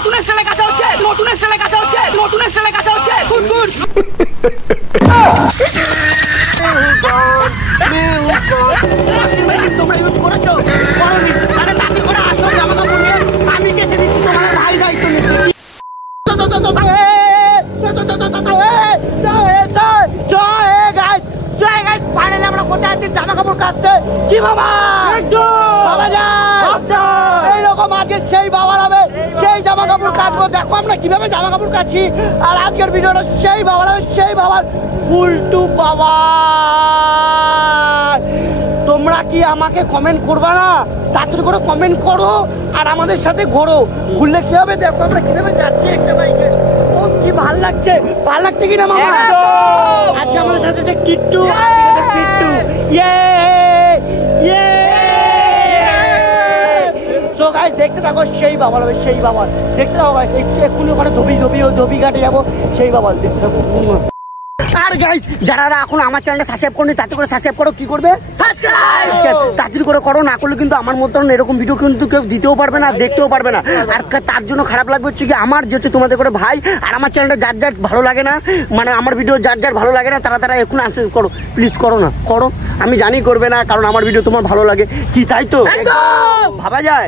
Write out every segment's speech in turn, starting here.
নতুন স্টাইলে কাটা হচ্ছে, নতুন স্টাইলে কাটা হচ্ছে, নতুন স্টাইলে কাটা হচ্ছে। Good good. তোমরা ইউজ করেছো? করোনি? তাহলে তাকে করে আসো জামা কাপড় নিয়ে আমি কেচে দিচ্ছি, তোমার ভাই দায়িত্ব নিচ্ছে। আমরা কোথায় আছি? জামা কাপড় কাচতে। কি বাবা বাবা এইরকম আজকে সেই বাবার হবে, সেই জামা কাপড় কাচবো। দেখো আমরা কিভাবে জামা কাপড় কাচি। আর আজকের ভিডিওটা সেই বাবার হবে, সেই বাবার ফুলটু বাবা। তোমরা কি আমাকে কমেন্ট করবা না? তাড়াতাড়ি করে কমেন্ট করো আর আমাদের সাথে ঘোরো। ঘুরলে কি হবে দেখো আমরা কিভাবে যাচ্ছি একটা বাইকে। ও কি ভাল লাগছে, ভাল লাগছে কিনা মামা? আজকে আমাদের সাথে যে কিট্টু, কিট্টু ইয়ে ইয়ে। সো গাইস দেখতে থাকো, সেই বাবার হবে, সেই বাবার। দেখতে থাকো গাইস, একটু এক্ষুনি ওখানে ধোবি ঘাটে যাবো, সেই বাবার দেখতে থাকো। আর গাইস যারা এখন আমার চ্যানেলটা সাবস্ক্রাইব করনি তাতে করে সাবস্ক্রাইব করো। কি করবে? সাবস্ক্রাইব তাড়াতাড়ি করে করো, না করলে কিন্তু আমার মতন এরকম ভিডিও কিন্তু কেউ দিতেও পারবে না, দেখতেও পারবে না। আর তার জন্য খারাপ লাগবে হচ্ছে কি আমার যেহেতু তোমাদের করে ভাই, আর আমার চ্যানেলটা যার যার ভালো লাগে না, মানে আমার ভিডিও যার যার ভালো লাগে না তারা এখন আনসার করো, প্লিজ করো না, করো। আমি জানি করবে না, কারণ আমার ভিডিও তোমার ভালো লাগে কি, তাই তো ভাবা যায়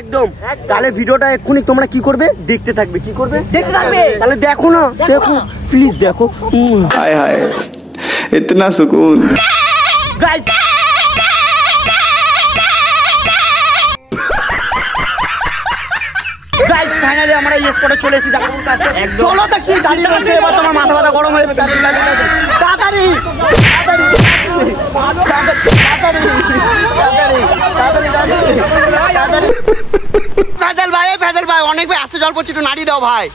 একদম। তাহলে ভিডিওটা এক্ষুনি তোমরা কি করবে? দেখতে থাকবে। কি করবে? দেখতে থাকবে। তাহলে দেখো না, দেখো প্লিজ দেখো। हाय हाय इतना सुकून। गाइस ফাইনালি আমরা এই স্পটে চলে এসেছি। চলো তো কি দাঁড়িয়ে রয়েছে, এবার তোমার মাথা ব্যথা গরম হয়ে যাবে। তাড়াতাড়ি ফেজাল ভাই অনেক ভাই আসতে জল পড়ছে, একটু নাড়ি দাও ভাই।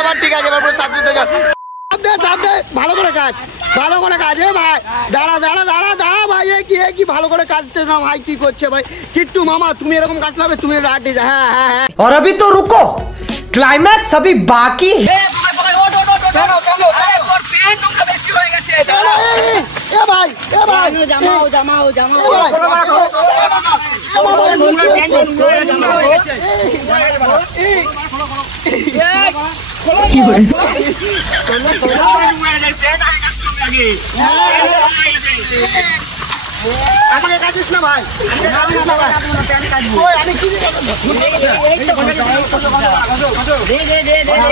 এবার ঠিক আছে, এবার পুরো সাবজেক্ট হয়ে যাবে। ভালো করে কাজ, ভালো করে কাজ। ভাই দাঁড়া দাঁড়া দাঁড়া দাঁড়া ভাই, কি ভালো করে কাজছে না ভাই? কি করছে ভাই? কিট্টু মামা তুমি এরকম কাজ করবে? তুমি রাডি। হ্যাঁ হ্যাঁ হ্যাঁ। और अभी तो रुको, क्लाइमैक्स अभी बाकी है। আমাকে কাজিস না ভাই,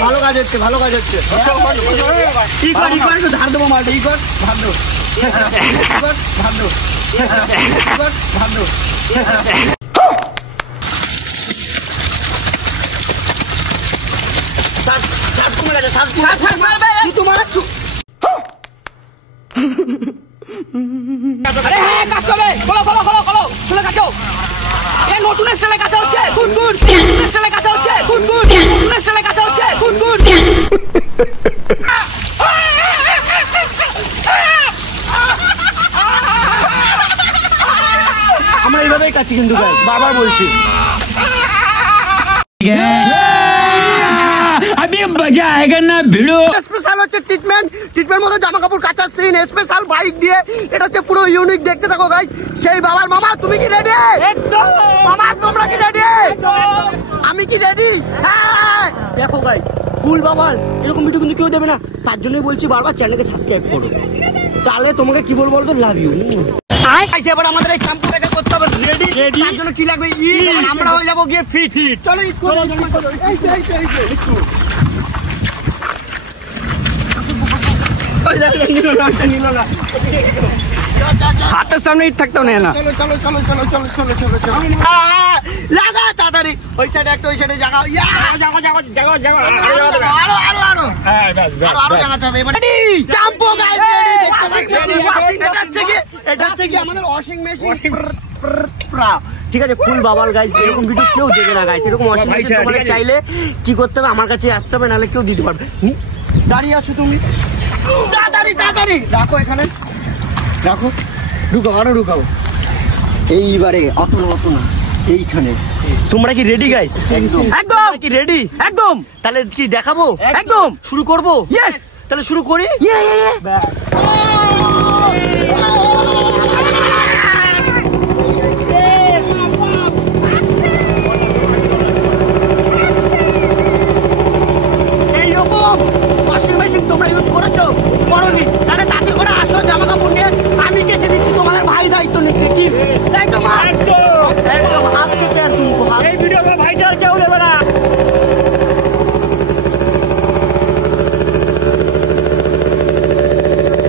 ভালো কাজ হচ্ছে, ভালো কাজ হচ্ছে। ধার দেবো মালটা, ধার দেবো, ধার দেবো, ধার দেবো। আরে হ্যাঁ কাজ করবে। খুলে কাটো। নতুন স্টাইলে কাটা হচ্ছে। Good good. নতুন স্টাইলে কাটা হচ্ছে। Good good. নতুন স্টাইলে কাটা হচ্ছে। Good good. আমরা এইভাবেই কাছি কিন্তু বারবার বলছি। अभी मजा आएगा ना भिड़ो। স্পেশাল হচ্ছে ট্রিটমেন্ট মতো জামা কাপড় কাচার সিন, স্পেশাল বাইক দিয়ে। এটা হচ্ছে পুরো ইউনিক। দেখতে থাকো গাইস, সেই বাবার। মামা তুমি কি রেডি? একদম। মামা তোমরা কি রেডি? আমি কি রেডি? হ্যাঁ। দেখো গাইস ফুল বাবার এরকম ভিডিও কিন্তু কেউ দেবে না, তার জন্যই বলছি বারবার চ্যানেলকে সাবস্ক্রাইব করো। তাহলে তোমাকে কি বলবো বলতো, লাভ ইউ। এবার আমাদের এই শ্যাম্পু কাটা করতে হবে। রেডি? তার জন্য কি লাগবে? ইট। আমরা হয়ে যাবো গিয়ে ফিট। চলো ইট করো। हाथ सामने इट थकता नहीं है ना। चलो লাগা তাড়াতাড়ি। ওই সাইডে একটা, ওই সাইডে জায়গা। এটা হচ্ছে কি আমাদের ওয়াশিং মেশিন। ঠিক আছে ফুল বাবাল গাইস, এরকম ভিডিও কেউ দেবে না গাইস। এরকম ওয়াশিং মেশিন তোমাদের চাইলে কি করতে হবে, আমার কাছে আসতে হবে, নাহলে কেউ দিতে পারবে। দাঁড়িয়ে আছো তুমি, তাড়াতাড়ি রাখো, এখানে রাখো, ঢুকাও, আরো ঢুকাও। এইবারে অত না এইখানে। তোমরা কি রেডি গাইস? একদম। কি রেডি? একদম। তাহলে কি দেখাবো? একদম। শুরু করবো? ইয়েস। তাহলে শুরু করি। কি একদম একদম आपके पैर तुमको এই ভিডিও को ভাইটার কেউ নেবে না।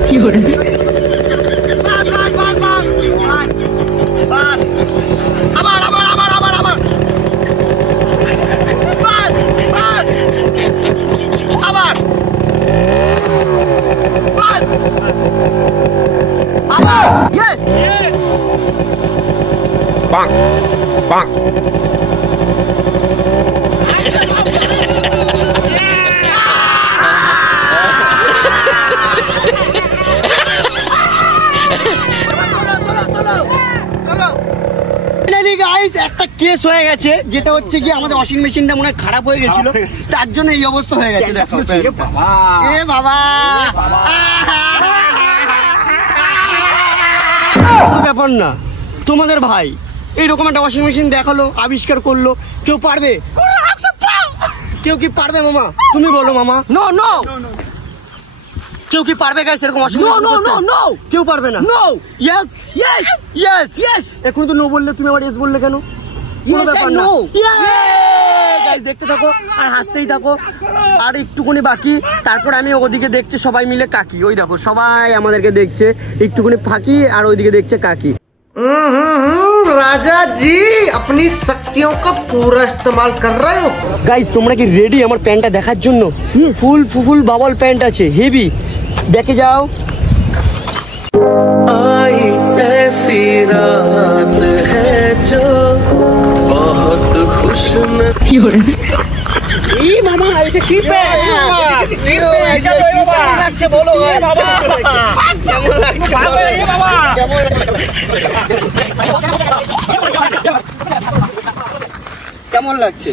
কি হলো? একটা কেস হয়ে গেছে, যেটা হচ্ছে কি আমাদের ওয়াশিং মেশিনটা মনে হয় খারাপ হয়ে গেছিল, তার জন্য এই অবস্থা হয়ে গেছে। দেখো এ বাবা, ব্যাপার না, তোমাদের ভাই এইরকম একটা ওয়াশিং মেশিন দেখালো, আবিষ্কার করলো, কেউ পারবে? কেউ কি পারবে মামা? তুমি বলো মামা। নো নো কেউ কি পারবে গাইস এরকম washing machine? No no no কেউ পারবে না। No yes yes yes yes এখন তো নো বললে, তুমি আবার ইয়েস বললে কেন? কোনো ব্যাপার না। গাইস দেখতে থাকো আর হাসতেই থাকো। আর একটুখানি বাকি, তারপর আমি ওদিকে দেখছি সবাই মিলে কাকি, ওই দেখো সবাই আমাদেরকে দেখছে, একটুখানি ফাঁকি আর ওইদিকে দেখছে কাকি। राजा जी अपनी शक्तियों का पूरा इस्तेमाल कर रहे हो। গাইস তোমরা কি রেডি আমার প্যান্টটা দেখার জন্য? ফুল বাবল প্যান্ট আছে, হেভি। দেখে যাও। आई ऐसी रात है जो बहुत खुश কি হলো? এই মামা এটা কি প্যান্ট? লাগছে বলো বাবা, কেমন লাগছে বাবা? কেমন লাগছে?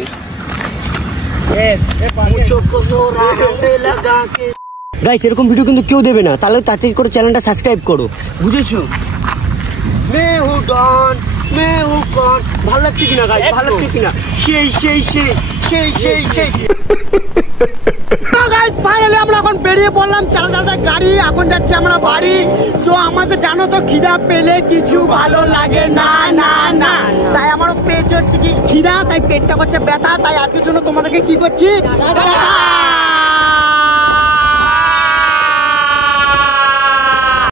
গাইস এরকম ভিডিও কিন্তু কেউ দেবে না, তাহলে তাড়াতাড়ি করে চ্যানেলটা সাবস্ক্রাইব করো, বুঝেছো? ভালো লাগছে কিনা গাইস? ভালো লাগছে কিনা? সেই ফাইনালি আমরা এখন বেরিয়ে পড়লাম, চালাতে গাড়ি, এখন যাচ্ছি আমরা বাড়ি। তো আমাদের জানো তো খিদা পেলে কিছু ভালো লাগে না না না, তাই আমারও পেয়েছে হচ্ছে কি খিদা, তাই পেটটা করছে ব্যথা, তাই আজকের জন্য তোমাদেরকে কি করছি, টাটা।